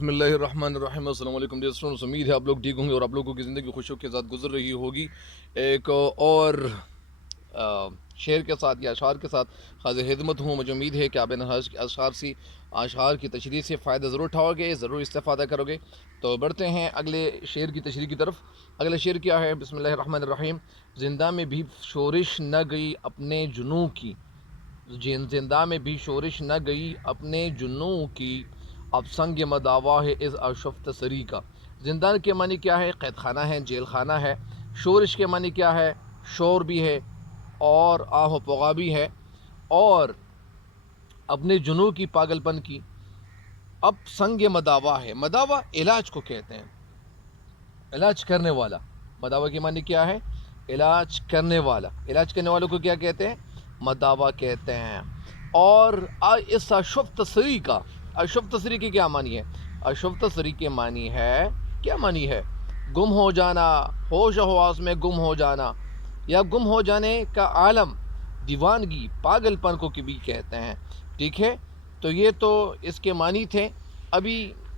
بسم اللہ الرحمن الرحیم۔ السلام علیکم ڈیئر اسٹوڈنٹس، امید ہے آپ لوگ ٹھیک ہوں گے اور آپ لوگوں کی زندگی خوشیوں کے ساتھ گزر رہی ہوگی۔ ایک اور شعر کے ساتھ یا اشعار کے ساتھ حاضر خدمت ہوں۔ مجھے امید ہے کہ آپ ان اشعار کی تشریح سے فائدہ ضرور اٹھاؤ گے، ضرور استفادہ کرو گے۔ تو بڑھتے ہیں اگلے شعر کی تشریح کی طرف۔ اگلا شعر کیا ہے؟ بسم اللہ الرحمن الرحیم۔ زندہ میں بھی شورش نہ گئی اپنے جنوں کی، زندہ میں بھی شورش نہ گئی اپنے جنوں کی، اب سنگ مداوا ہے از اشفت سری کا۔ زندان کے معنی کیا ہے؟ قید خانہ ہے، جیل خانہ ہے۔ شورش کے معنی کیا ہے؟ شور بھی ہے اور آہ و پغا بھی ہے، اور اپنے جنوں کی، پاگل پن کی، اب سنگ مداوا ہے۔ مداوا علاج کو کہتے ہیں، علاج کرنے والا۔ مداوا کے معنی کیا ہے؟ علاج کرنے والا۔ علاج کرنے والوں کو کیا کہتے ہیں؟ مداوا کہتے ہیں۔ اور اس اشفت سری کا، اشفت سری کے کیا معنی ہے؟ اشفت سری کے معنی ہے، کیا معنی ہے؟ گم ہو جانا، ہوش و حواس میں گم ہو جانا، یا گم ہو جانے کا عالم، دیوانگی، پاگل پن کو بھی کہتے ہیں۔ ٹھیک ہے، تو یہ تو اس کے معنی تھے۔ ابھی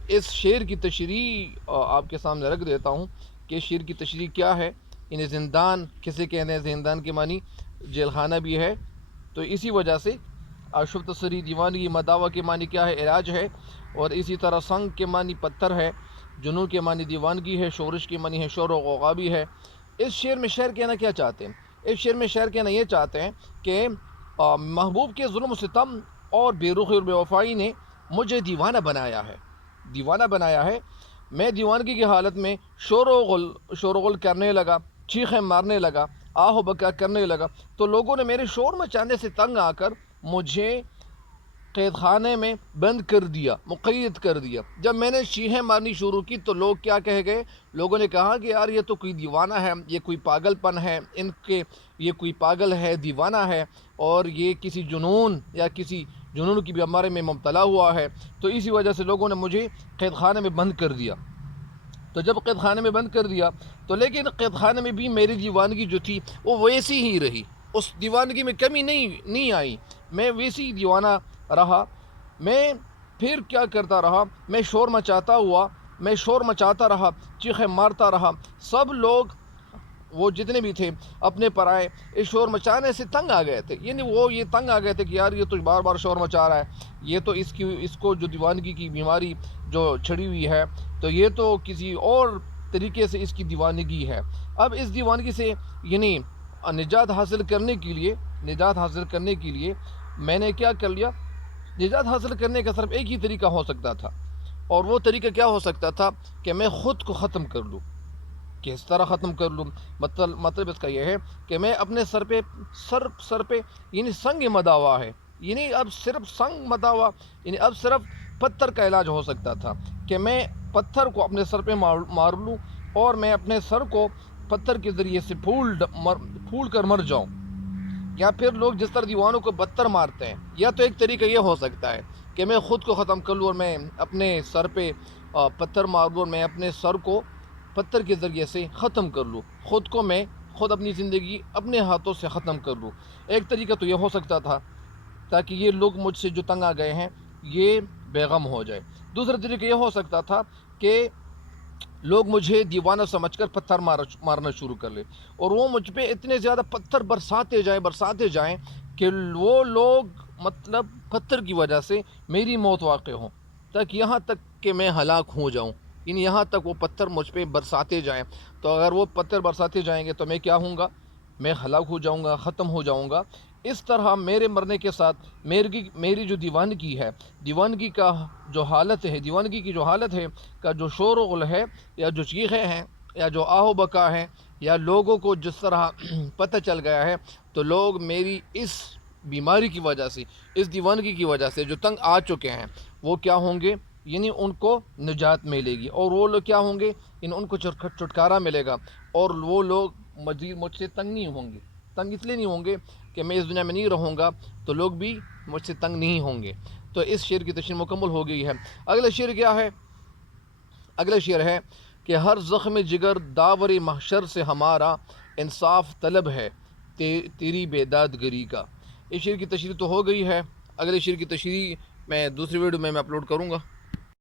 اس شعر کی تشریح آپ کے سامنے رکھ دیتا ہوں کہ شعر کی تشریح کیا ہے۔ انہیں زندان کسے کہتے ہیں؟ زندان کے معنی جیل خانہ بھی ہے، تو اسی وجہ سے اشفت سری دیوانگی۔ مداوا کے معنی کیا ہے؟ علاج ہے، اور اسی طرح سنگ کے معنی پتھر ہے، جنوں کے معنی دیوانگی ہے، شورش کے معنی ہے شور و غوغا بھی ہے۔ اس شعر میں شاعر کہنا کیا چاہتے ہیں؟ اس شعر میں شاعر کہنا یہ چاہتے ہیں کہ محبوب کے ظلم و ستم اور بے رخی اور بے وفائی نے مجھے دیوانہ بنایا ہے، دیوانہ بنایا ہے۔ میں دیوانگی کی حالت میں شور و غل کرنے لگا، چیخیں مارنے لگا، آہ و بکا کرنے لگا، تو لوگوں نے میرے شور مچانے سے تنگ آ کر مجھے قید خانے میں بند کر دیا، مقید کر دیا۔ جب میں نے چیخیں مارنی شروع کی تو لوگ کیا کہہ گئے؟ لوگوں نے کہا کہ یار یہ تو کوئی دیوانہ ہے، یہ کوئی پاگل پن ہے، یہ کوئی پاگل ہے، دیوانہ ہے، اور یہ کسی جنون یا کسی جنون کی بیماری میں مبتلا ہوا ہے۔ تو اسی وجہ سے لوگوں نے مجھے قید خانے میں بند کر دیا۔ تو جب قید خانے میں بند کر دیا تو لیکن قید خانے میں بھی میری دیوانگی جو تھی وہ ویسی ہی رہی، اس دیوانگی میں کمی نہیں آئی، میں ویسی دیوانہ رہا۔ میں پھر کیا کرتا رہا؟ میں شور مچاتا رہا، چیخیں مارتا رہا۔ سب لوگ، وہ جتنے بھی تھے، اپنے پر آئے، اس شور مچانے سے تنگ آ گئے تھے، یعنی وہ یہ تنگ آ گئے تھے کہ یار یہ تو بار بار شور مچا رہا ہے، یہ تو اس کو جو دیوانگی کی بیماری جو چھڑی ہوئی ہے، تو یہ تو کسی اور طریقے سے اس کی دیوانگی ہے۔ اب اس دیوانگی سے یعنی نجات حاصل کرنے کے لیے میں نے کیا کر لیا؟ نجات حاصل کرنے کا صرف ایک ہی طریقہ ہو سکتا تھا، اور وہ طریقہ کیا ہو سکتا تھا؟ کہ میں خود کو ختم کر لوں۔ کس طرح ختم کر لوں؟ مطلب اس کا یہ ہے کہ میں اپنے سر پہ یعنی سنگ مداوا ہے، یعنی اب صرف سنگ مداوا، یعنی اب صرف پتھر کا علاج ہو سکتا تھا کہ میں پتھر کو اپنے سر پہ مار لوں، اور میں اپنے سر کو پتھر کے ذریعے سے پھول کر مر جاؤں۔ یا پھر لوگ جس طرح دیوانوں کو پتھر مارتے ہیں، یا تو ایک طریقہ یہ ہو سکتا ہے کہ میں خود کو ختم کر لوں اور میں اپنے سر پہ پتھر مار لوں، اور میں اپنے سر کو پتھر کے ذریعے سے ختم کر لوں، خود اپنی زندگی اپنے ہاتھوں سے ختم کر لوں۔ ایک طریقہ تو یہ ہو سکتا تھا تاکہ یہ لوگ مجھ سے جو تنگ آ گئے ہیں یہ بے غم ہو جائے۔ دوسرا طریقہ یہ ہو سکتا تھا کہ لوگ مجھے دیوانہ سمجھ کر پتھر مارنا شروع کر لے، اور وہ مجھ پہ اتنے زیادہ پتھر برساتے جائیں کہ وہ لوگ مطلب پتھر کی وجہ سے میری موت واقع ہوں، تک یہاں تک کہ میں ہلاک ہو جاؤں، یعنی یہاں تک وہ پتھر مجھ پہ برساتے جائیں۔ تو اگر وہ پتھر برساتے جائیں گے تو میں کیا ہوں گا؟ میں ہلاک ہو جاؤں گا، ختم ہو جاؤں گا۔ اس طرح میرے مرنے کے ساتھ میری جو دیوانگی ہے، دیوانگی کی جو حالت ہے، کا جو شور و غل ہے، یا جو چیخیں ہیں، یا جو آہ و بکا ہیں، یا لوگوں کو جس طرح پتہ چل گیا ہے، تو لوگ میری اس بیماری کی وجہ سے، اس دیوانگی کی وجہ سے جو تنگ آ چکے ہیں، وہ کیا ہوں گے؟ یعنی ان کو نجات ملے گی، اور وہ لوگ کیا ہوں گے؟ ان کو چھٹکارا ملے گا، اور وہ لوگ مجھ سے تنگ نہیں ہوں گے۔ تنگ اس لیے نہیں ہوں گے کہ میں اس دنیا میں نہیں رہوں گا، تو لوگ بھی مجھ سے تنگ نہیں ہوں گے۔ تو اس شعر کی تشریح مکمل ہو گئی ہے۔ اگلا شعر کیا ہے؟ اگلا شعر ہے کہ ہر زخم جگر داور محشر سے ہمارا انصاف طلب ہے تیری بیداد گری کا۔ اس شعر کی تشریح تو ہو گئی ہے، اگلے شعر کی تشریح میں دوسری ویڈیو میں اپلوڈ کروں گا۔